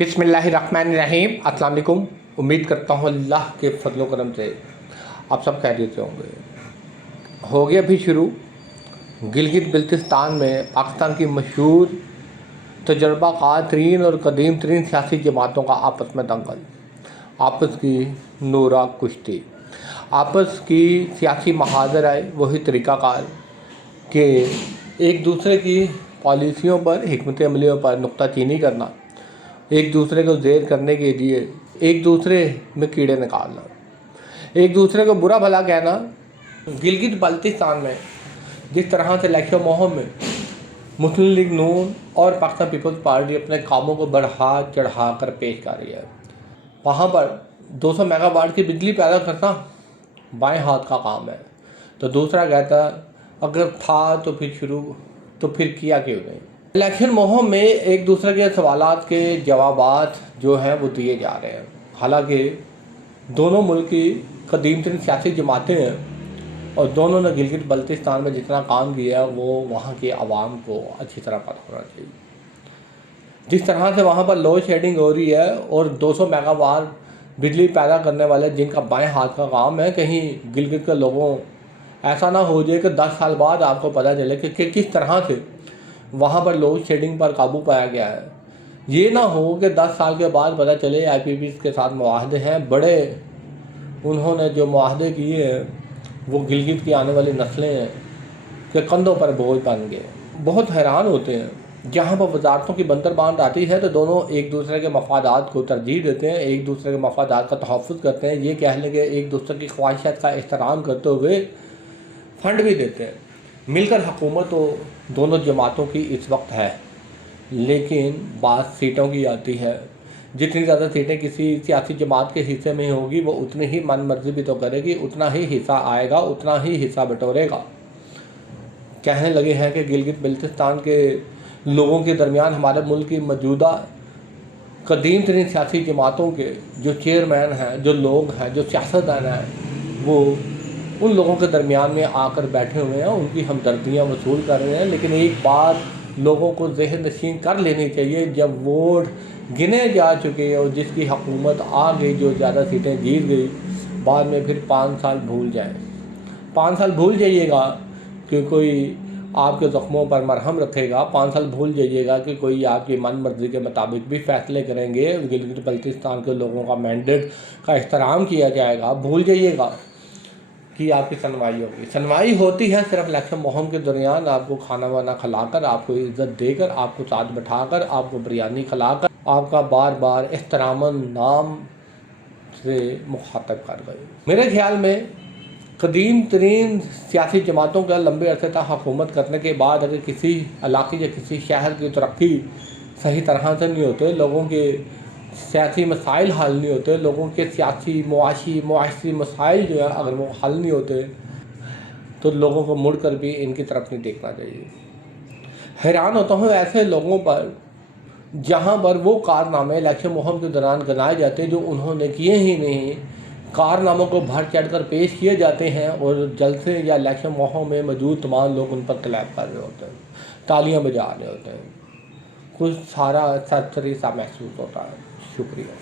बिस्मिल्लाहिर्रहमानिर्रहीम। अस्सलाम वालेकुम। उम्मीद करता हूँ अल्लाह के फजल करम से आप सब खैरियत से होंगे। हो गया भी शुरू गिलगित बिल्तिस्तान में पाकिस्तान की मशहूर तजर्बाकार तरीन और कदीम तरीन सियासी जमातों का आपस में दंगल, आपस की नूरा कुश्ती, आपस की सियासी महाजर आए वही तरीक़ाकार कि एक दूसरे की पॉलिसियों पर, हिकमत अमलियों पर नुक्ताचीनी करना, एक दूसरे को ज़ेर करने के लिए एक दूसरे में कीड़े निकालना, एक दूसरे को बुरा भला कहना। गिलगित बल्तिस्तान में जिस तरह से इलेक्शन मुहिम में मुस्लिम लीग नून और पाकिस्तान पीपल्स पार्टी अपने कामों को बढ़ा चढ़ा कर पेश कर रही है, वहाँ पर 200 मेगावाट की बिजली पैदा करना बाएं हाथ का काम है। तो दूसरा कहता अगर था तो फिर किया क्यों नहीं। इलेक्शन मुहिम में एक दूसरे के सवालात के जवाबात जो हैं वो दिए जा रहे हैं। हालांकि दोनों मुल्क की कदीम तरीन सियासी जमातें हैं और दोनों ने गिलगित बल्तिस्तान में जितना काम किया है वो वहाँ के आवाम को अच्छी तरह पता होना चाहिए। जिस तरह से वहाँ पर लोड शेडिंग हो रही है और 200 मेगावाट बिजली पैदा करने वाले जिनका बाएं हाथ का काम है, कहीं गिलगित के लोगों ऐसा ना हो जाए कि 10 साल बाद आपको पता चले कि किस तरह से वहाँ पर लोड शेडिंग पर काबू पाया गया है। ये ना हो कि 10 साल के बाद पता चले IPPs के साथ मुआहदे हैं, बड़े उन्होंने जो मुआहदे किए हैं वो गिलगित की आने वाली नस्लें हैं कि कंधों पर बोझ बन गए। बहुत हैरान होते हैं जहाँ पर वजारतों की बंदरबांट आती है तो दोनों एक दूसरे के मफादात को तरजीह देते हैं, एक दूसरे के मफादात का तहफ़्फ़ुज़ करते हैं, ये कह लें कि एक दूसरे की ख्वाहिशात का एहतराम करते हुए फ़ंड भी देते हैं। मिलकर हुकूमत तो दोनों जमातों की इस वक्त है, लेकिन बात सीटों की आती है। जितनी ज़्यादा सीटें किसी सियासी जमात के हिस्से में होगी वो उतनी ही मन मर्जी भी तो करेगी, उतना ही हिस्सा आएगा, उतना ही हिस्सा बटोरेगा। कहने लगे हैं कि गिलगित बल्तिस्तान के लोगों के दरमियान हमारे मुल्क की मौजूदा कदीम तरीन सियासी जमातों के जो चेयरमैन हैं, जो लोग हैं, जो सियासतदान हैं, वो उन लोगों के दरमियान में आकर बैठे हुए हैं, उनकी हमदर्दियाँ वसूल कर रहे हैं। लेकिन एक बात लोगों को ज़हन नशीन कर लेनी चाहिए, जब वोट गिने जा चुके हैं और जिसकी हुकूमत आ गई, जो ज़्यादा सीटें जीत गई, बाद में फिर 5 साल भूल जाएं। 5 साल भूल जाइएगा कि कोई आपके ज़ख्मों पर मरहम रखेगा, 5 साल भूल जाइएगा कि कोई आपकी मन मर्जी के मुताबिक भी फ़ैसले करेंगे, गिलगित बल्तिस्तान के लोगों का मैंडेट का एहतराम किया जाएगा। भूल जाइएगा कि आपकी सुनवाई होगी। सुनवाई होती है सिर्फ इलेक्शन मुहिम के दरमियान, आपको खाना वाना खिलाकर, आपको इज़्ज़त देकर, आपको साथ बैठाकर, आपको बिरयानी खिलाकर, आपका बार बार एहतरामन नाम से मुखातब कर गए। मेरे ख्याल में कदीम तरीन सियासी जमातों का लंबे अरसे तक हुकूमत करने के बाद अगर किसी इलाके या किसी शहर की तरक्की सही तरह से नहीं होते, लोगों के सियासी मसाइल हल नहीं होते, लोगों के सियासी मुआशी मसाइल जो है अगर वो हल नहीं होते तो लोगों को मुड़ कर भी इनकी तरफ नहीं देखना चाहिए। हैरान होता हूँ ऐसे लोगों पर जहाँ पर वो कारनामे इलेक्शन मुहिम के दौरान गिनाए जाते हैं जो उन्होंने किए ही नहीं, कारनामों को भर चढ़ कर पेश किए जाते हैं और जलसे या इलेक्शन मुहिम में मौजूद तमाम लोग उन पर तलब कर रहे होते हैं, तालियाँ बजा रहे होते हैं, कुछ सारा सरसरी सा महसूस होता है। शुक्रिया।